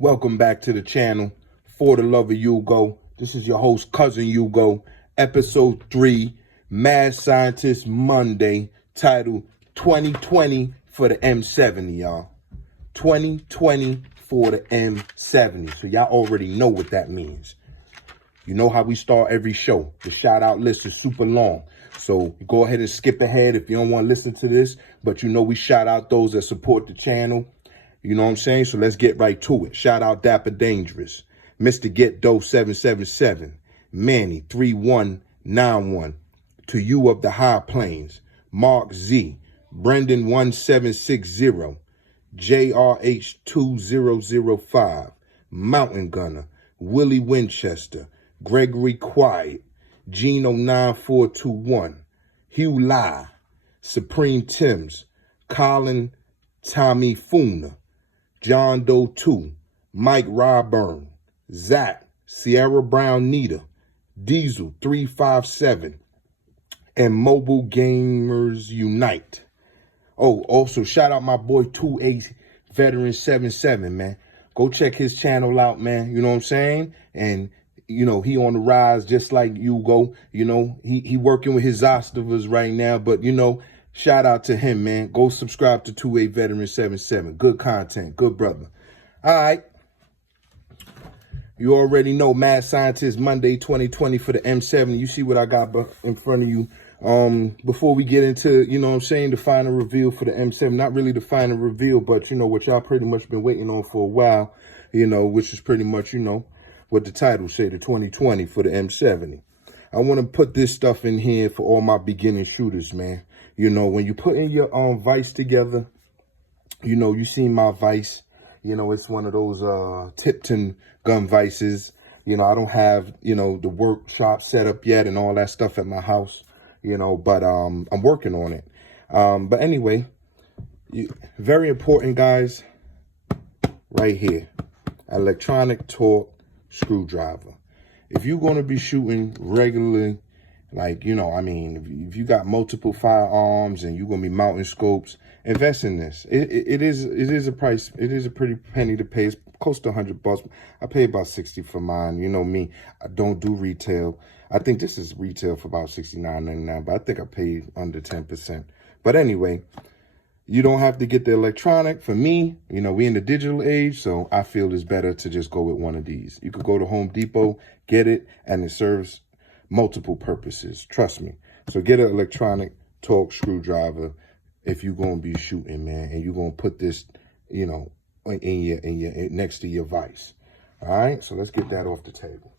Welcome back to the channel. For the love of Hugo, this is your host, Cousin Hugo, episode 3, Mad Scientist Monday, titled 2020 for the M70, y'all. 2020 for the M70. So y'all already know what that means. You know how we start every show. The shout out list is super long. So go ahead and skip ahead if you don't want to listen to this. But you know we shout out those that support the channel. You know what I'm saying? So let's get right to it. Shout out Dapper Dangerous, Mr. Get Dough 777, Manny 3191, To You of the High Plains, Mark Z, Brendan 1760, JRH 2005, Mountain Gunner, Willie Winchester, Gregory Quiet, Gino 9421, Hugh Lai, Supreme Tims, Colin Tommy Funa, John Doe 2, Mike Ryburn, Zach, Sierra Brown Nita, Diesel 357, and Mobile Gamers Unite. Oh, also shout out my boy 2A Veteran 77, man. Go check his channel out, man. You know what I'm saying? And you know, he on the rise just like Hugo. You know, he working with his Zastavas right now, but you know, shout out to him, man. Go subscribe to 2A Veteran 77. Good content. Good brother. All right. You already know Mad Scientist Monday 2020 for the M70. You see what I got in front of you. Before we get into, you know what I'm saying, the final reveal for the M7. Not really the final reveal, but, you know, what y'all pretty much been waiting on for a while, you know, which is pretty much, you know, what the title say, the 2020 for the M70. I want to put this stuff in here for all my beginning shooters, man. You know, when you put in your vice together, you know, you see my vice, you know, it's one of those Tipton gun vices. You know, I don't have, you know, the workshop set up yet and all that stuff at my house, you know, but I'm working on it. But anyway, very important, guys, right here, electronic torque screwdriver. If you're going to be shooting regularly, like, you know, I mean, if you got multiple firearms and you're going to be mounting scopes, invest in this. It is a price. It is a pretty penny to pay. It's close to $100. I pay about 60 for mine. You know me, I don't do retail. I think this is retail for about $69.99, but I think I paid under 10%. But anyway, you don't have to get the electronic. For me, you know, we in the digital age, so I feel it's better to just go with one of these. You could go to Home Depot, get it, and it serves multiple purposes. Trust me. So get an electronic torque screwdriver if you're going to be shooting, man, and you're going to put this, you know, in your next to your vise. All right, so let's get that off the table.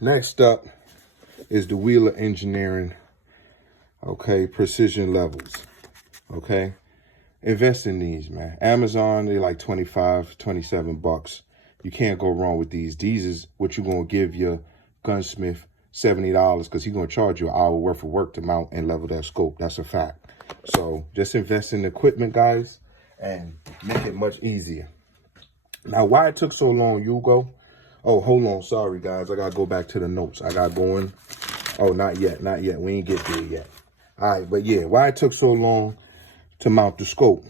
Next up is the Wheeler Engineering, okay, precision levels. Okay, invest in these, man. Amazon, they're like 25, 27 bucks. You can't go wrong with these. These is what you're going to give your gunsmith, $70, because he's going to charge you an hour worth of work to mount and level that scope. That's a fact. So just invest in the equipment, guys, and make it much easier. Now, why it took so long, Hugo? Oh, hold on. Sorry, guys. I got to go back to the notes. I got going. Oh, not yet. Not yet. We ain't get there yet. All right. But yeah, why it took so long to mount the scope?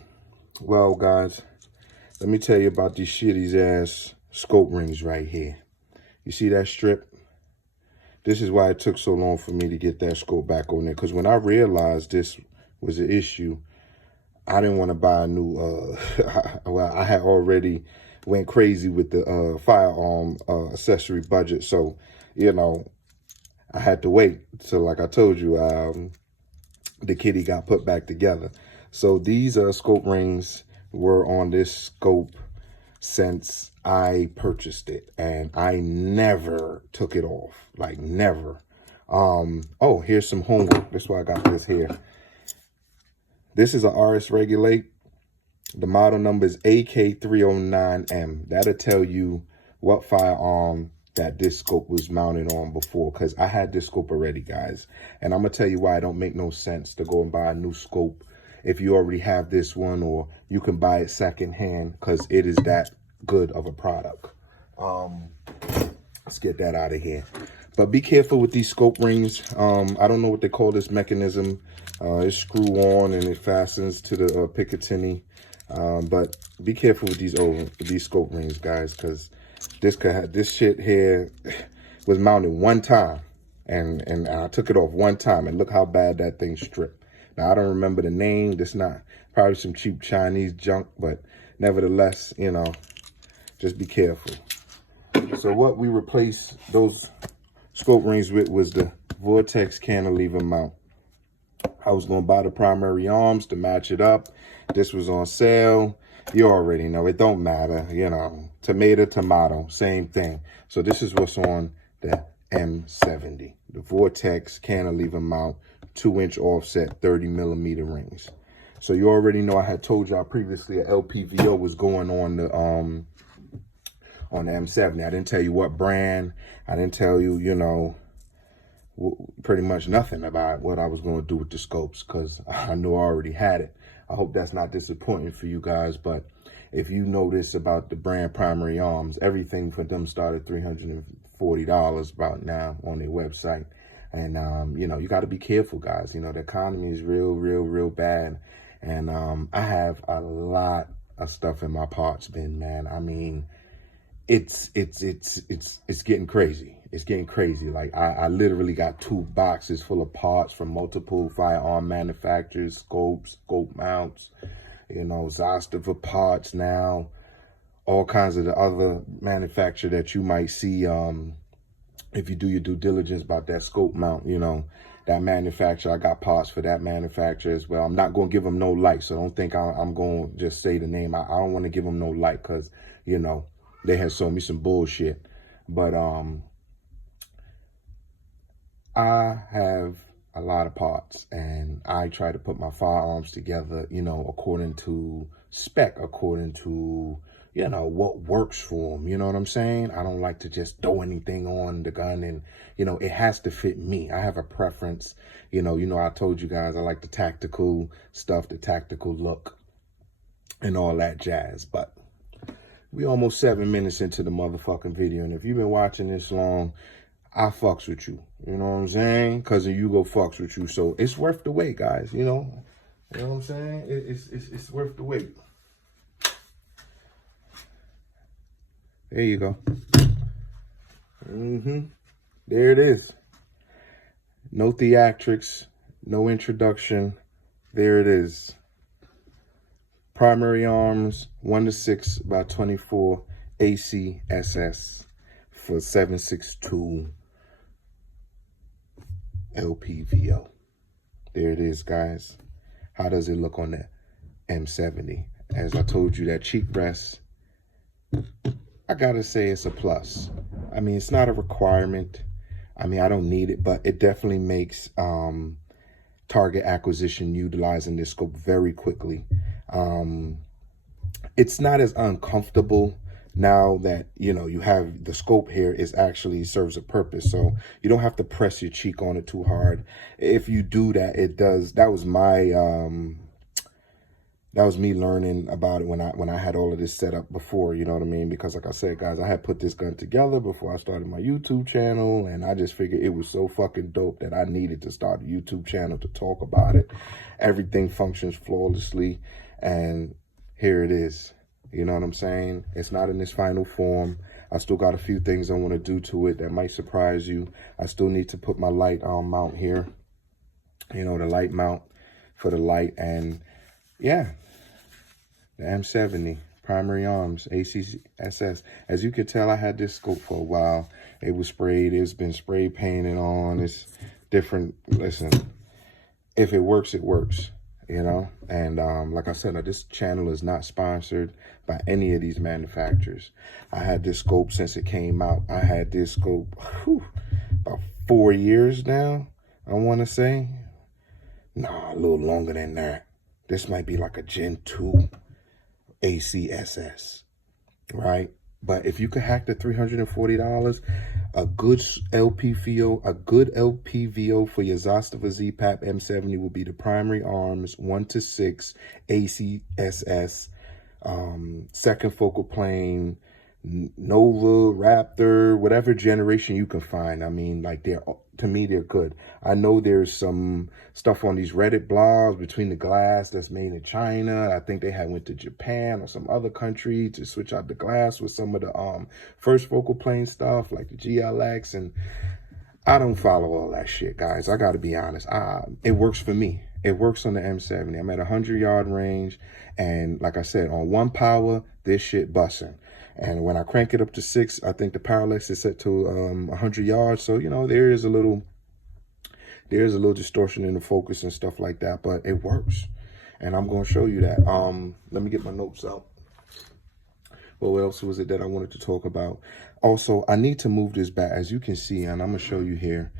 Well, guys, let me tell you about these shitty ass scope rings right here. You see that strip? This is why it took so long for me to get that scope back on there. Because when I realized this was an issue, I didn't want to buy a new, well, I had already went crazy with the firearm accessory budget. So, you know, I had to wait. So like I told you, the kitty got put back together. So these scope rings were on this scope since I purchased it, and I never took it off, like never. Oh, here's some homework. That's why I got this here. This is a RS Regulate. The model number is AK309M. That'll tell you what firearm that this scope was mounted on before, because I had this scope already, guys. And I'm going to tell you why it don't make no sense to go and buy a new scope if you already have this one, or you can buy it secondhand, because it is that good of a product. Let's get that out of here. But be careful with these scope rings. I don't know what they call this mechanism. It's screw on and it fastens to the Picatinny. But be careful with these scope rings, guys, because this shit here was mounted one time, and I took it off one time, and look how bad that thing stripped. Now I don't remember the name. This not probably some cheap Chinese junk, but nevertheless, you know, just be careful. So what we replaced those scope rings with was the Vortex cantilever mount. I was going to buy the primary arms to match it up. This was on sale. You already know, it don't matter, you know, tomato, same thing. So this is what's on the M70, the Vortex cantilever mount, 2-inch offset, 30mm rings. So you already know I had told y'all previously a LPVO was going on the M70. I didn't tell you what brand. I didn't tell you, you know, pretty much nothing about what I was going to do with the scopes because I knew I already had it. I hope that's not disappointing for you guys, but if you notice about the brand Primary Arms, everything for them started $340 about now on their website. And, you know, you got to be careful, guys. You know, the economy is real bad. And I have a lot of stuff in my parts bin, man. I mean, it's getting crazy. It's getting crazy. Like I literally got 2 boxes full of parts from multiple firearm manufacturers, scopes, scope mounts, you know, Zastava parts now, all kinds of the other manufacturer that you might see if you do your due diligence about that scope mount, you know, that manufacturer. I got parts for that manufacturer as well. I'm not going to give them no light, so don't think I'm going to just say the name. I don't want to give them no light because, you know, they had sold me some bullshit. But I have a lot of parts, and I try to put my firearms together, you know, according to spec, according to, you know, what works for them. You know what I'm saying? I don't like to just throw anything on the gun, and, you know, it has to fit me. I have a preference. You know, I told you guys I like the tactical stuff, the tactical look, and all that jazz. But we almost 7 minutes into the motherfucking video, and if you've been watching this long, I fucks with you. You know what I'm saying? Because you go fucks with you. So it's worth the wait, guys. You know what I'm saying? It's worth the wait. There you go. There it is. No theatrics, no introduction. There it is. Primary Arms 1-6 by 24 ACSS for 7.62 LPVO. There it is, guys. How does it look on the M70? As I told you, that cheek rest, I gotta say it's a plus. I mean, it's not a requirement. I mean, I don't need it, but it definitely makes target acquisition utilizing this scope very quickly. It's not as uncomfortable now that, you know, you have the scope here. Is actually serves a purpose, so you don't have to press your cheek on it too hard. If you do that, it does. That was my that was me learning about it when I had all of this set up before, you know what I mean? Because like I said, guys, I had put this gun together before I started my YouTube channel, and I just figured it was so fucking dope that I needed to start a YouTube channel to talk about it. Everything functions flawlessly, and here it is. You know what I'm saying? It's not in its final form. I still got a few things I want to do to it that might surprise you. I still need to put my light mount here. You know, the light mount for the light. And yeah, the M70, Primary Arms, ACSS. As you can tell, I had this scope for a while. It was sprayed. It's been spray painted on. It's different. Listen, if it works, it works. You know, and like I said, this channel is not sponsored by any of these manufacturers. I had this scope since it came out. I had this scope about 4 years now, I want to say. Nah, a little longer than that. This might be like a Gen 2 ACSS, right? But if you could hack the $340, a good LPVO for your Zastava ZPAP M70 will be the Primary Arms 1-6 ACSS, second focal plane, Nova, Raptor, whatever generation you can find. I mean, like, to me, they're good. I know there's some stuff on these Reddit blogs between the glass that's made in China. I think they had went to Japan or some other country to switch out the glass with some of the first focal plane stuff, like the GLX. And I don't follow all that shit, guys. I got to be honest. It works for me. It works on the M70. I'm at 100-yard range. And like I said, on 1 power, this shit busting. And when I crank it up to 6, I think the parallax is set to 100 yards. So, you know, there's a little distortion in the focus and stuff like that, but it works. And I'm going to show you that. Let me get my notes out. Well, what else was it that I wanted to talk about? Also, I need to move this back. As you can see, and I'm going to show you here,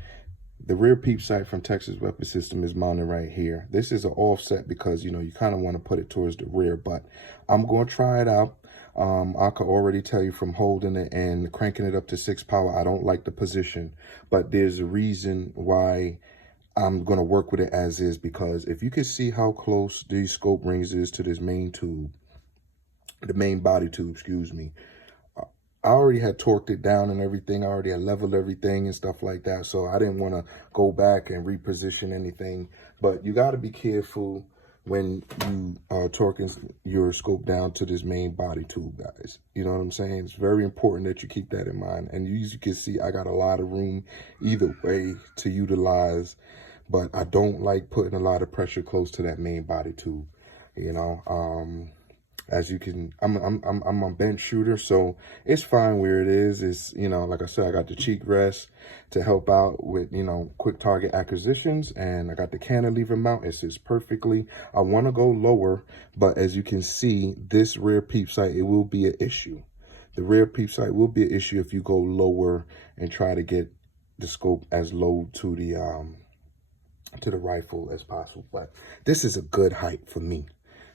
the rear peep sight from Texas Weapon System is mounted right here. This is an offset because, you know, you kind of want to put it towards the rear, but I'm going to try it out. I could already tell you from holding it and cranking it up to 6 power, I don't like the position, but there's a reason why I'm going to work with it as is, because if you can see how close these scope rings is to this main tube, the main body tube, excuse me, I already had torqued it down and everything. I already had leveled everything and stuff like that. So I didn't want to go back and reposition anything. But you got to be careful when you are torquing your scope down to this main body tube, guys. You know what I'm saying? It's very important that you keep that in mind. And as you can see, I got a lot of room either way to utilize. But I don't like putting a lot of pressure close to that main body tube, you know. As you can, I'm a bench shooter, so it's fine where it is. It's, you know, like I said, I got the cheek rest to help out with, you know, quick target acquisitions, and I got the cantilever mount. It sits perfectly. I want to go lower, but as you can see, this rear peep sight, it will be an issue. The rear peep sight will be an issue if you go lower and try to get the scope as low to the rifle as possible. But this is a good height for me.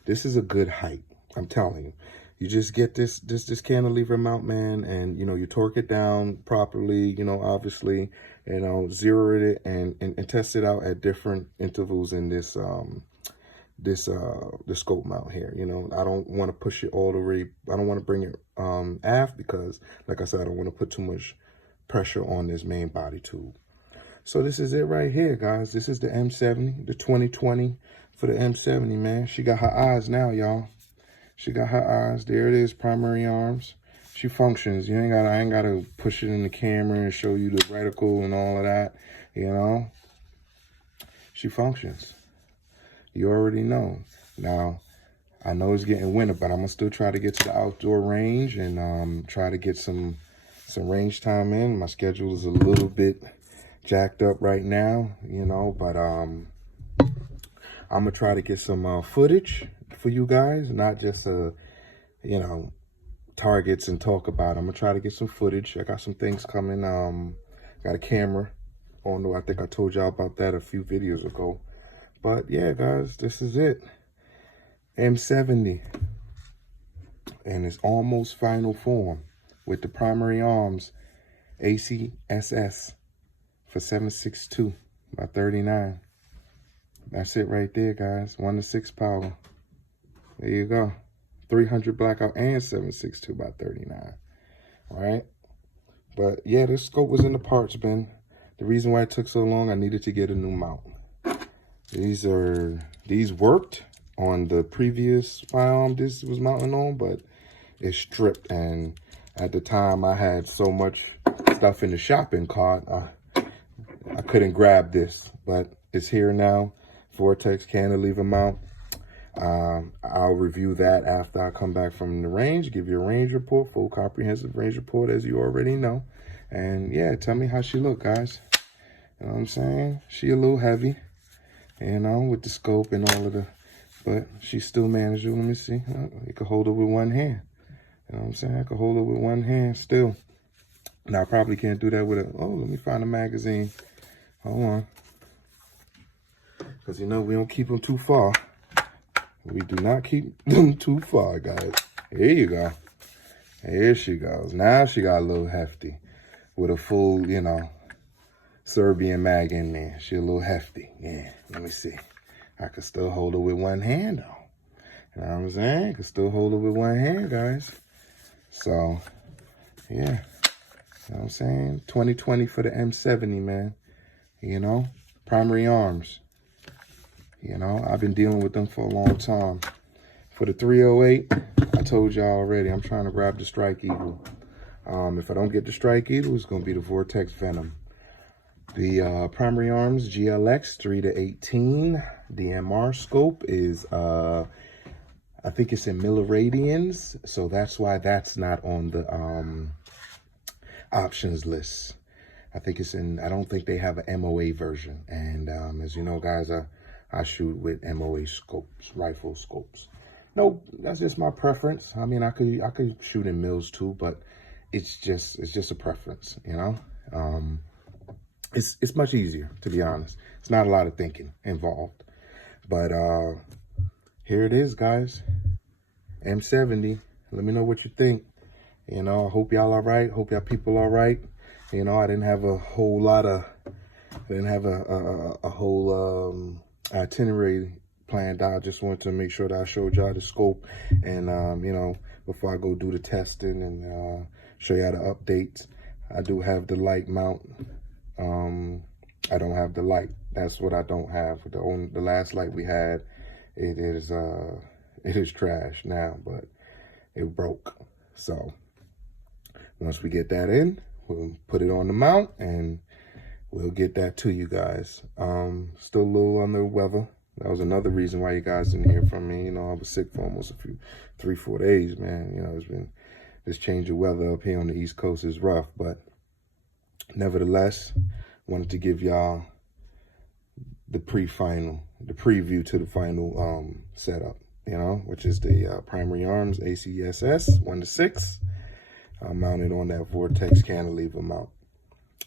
This is a good height. I'm telling you, you just get this cantilever mount, man, and, you know, you torque it down properly, you know, obviously, you know, zero it and test it out at different intervals in this, the scope mount here. You know, I don't want to push it all the way. I don't want to bring it, aft because, like I said, I don't want to put too much pressure on this main body tube. So this is it right here, guys. This is the M70, the 2020 for the M70, man. She got her eyes now, y'all. She got her eyes. There it is, primary arms. She functions. I ain't gotta push it in the camera and show you the reticle and all of that, you know. She functions. You already know. Now, I know it's getting winter, but I'm gonna still try to get to the outdoor range and try to get some range time in. My schedule is a little bit jacked up right now, you know, but I'm gonna try to get some footage for you guys, not just you know, targets and talk about. I'm gonna try to get some footage. I got some things coming. Got a camera. I think I told y'all about that a few videos ago. But yeah, guys, this is it. M70, and it's almost final form with the primary arms ACSS for 7.62 by 39. That's it right there, guys. 1 to 6 power. There you go. 300 blackout and 7.62 by 39. All right. But yeah, this scope was in the parts bin. The reason why it took so long, I needed to get a new mount. These worked on the previous firearm this was mounting on, but it's stripped. And at the time, I had so much stuff in the shopping cart, I couldn't grab this. But it's here now. Vortex cantilever mount. I'll review that after I come back from the range, give you a range report, full comprehensive range report, as you already know. And yeah, tell me how she look, guys. You know what I'm saying? She a little heavy, you know, with the scope and all of the, but she's still manageable. Let me see. You can hold her with one hand. You know what I'm saying? I can hold her with one hand still. Now, I probably can't do that with a, oh, let me find a magazine. Hold on. Because, you know, we don't keep them too far. We do not keep them too far, guys. Here you go. Here she goes. Now she got a little hefty with a full, you know, Serbian mag in there. She a little hefty. Yeah, let me see. I can still hold her with one hand, though. You know what I'm saying? I can still hold her with one hand, guys. So, yeah. You know what I'm saying? 2020 for the M70, man. You know, primary arms. You know, I've been dealing with them for a long time. For the 308, I told y'all already, I'm trying to grab the Strike Eagle. If I don't get the Strike Eagle, it's going to be the Vortex Venom. The primary arms, GLX 3 to 18. DMR scope is, I think it's in milliradians. So that's why that's not on the options list. I think it's in, I don't think they have an MOA version. And as you know, guys, I shoot with MOA scopes, rifle scopes. No, that's just my preference. I mean, I could shoot in mills too, but it's just a preference, you know. It's much easier, to be honest. It's not a lot of thinking involved. But here it is, guys. M70. Let me know what you think. You know, I hope y'all all right. Hope y'all people all right. You know, I didn't have a whole lot of, a whole itinerary planned out. I just wanted to make sure that I showed y'all the scope and, you know, before I go do the testing and show y'all the updates. I do have the light mount. I don't have the light. That's what I don't have. The last light we had, it is trash now, but it broke. So once we get that in, we'll put it on the mount and we'll get that to you guys. Still a little under the weather. That was another reason why you guys didn't hear from me. You know, I was sick for almost 3-4 days, man. You know, it's been this change of weather up here on the East Coast is rough, but nevertheless, wanted to give y'all the preview to the final setup, you know, which is the primary arms ACSS 1 to 6, mounted on that Vortex cantilever mount.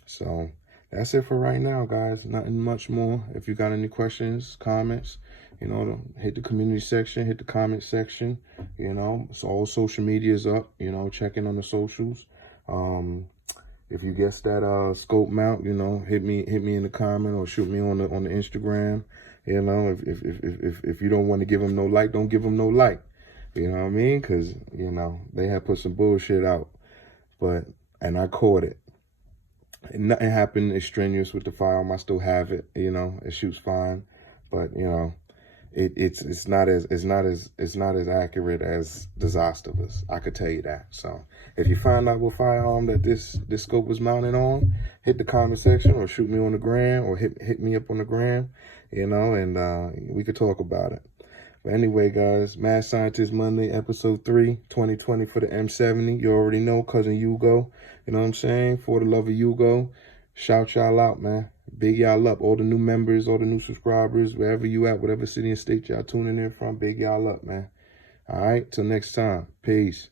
So that's it for right now, guys. Nothing much more. If you got any questions, comments, you know, hit the community section, hit the comment section. You know, so all social media is up. You know, check in on the socials. If you guess that scope mount, you know, hit me in the comment or shoot me on the Instagram. You know, if you don't want to give them no like, don't give them no like. You know what I mean? Because, you know, they have put some bullshit out, and I caught it. And nothing happened extraneous with the firearm. I still have it. You know, it shoots fine, but you know, it's not as accurate as the Zastavas. I could tell you that. So if you find out what firearm that this scope was mounted on, hit the comment section or shoot me on the gram or hit me up on the gram. You know, and we could talk about it. But anyway, guys, Mad Scientist Monday, episode 3, 2020 for the M70. You already know, cousin Hugo. You know what I'm saying? For the love of Hugo, shout y'all out, man. Big y'all up. All the new members, all the new subscribers, wherever you at, whatever city and state y'all tuning in from, big y'all up, man. All right, till next time. Peace.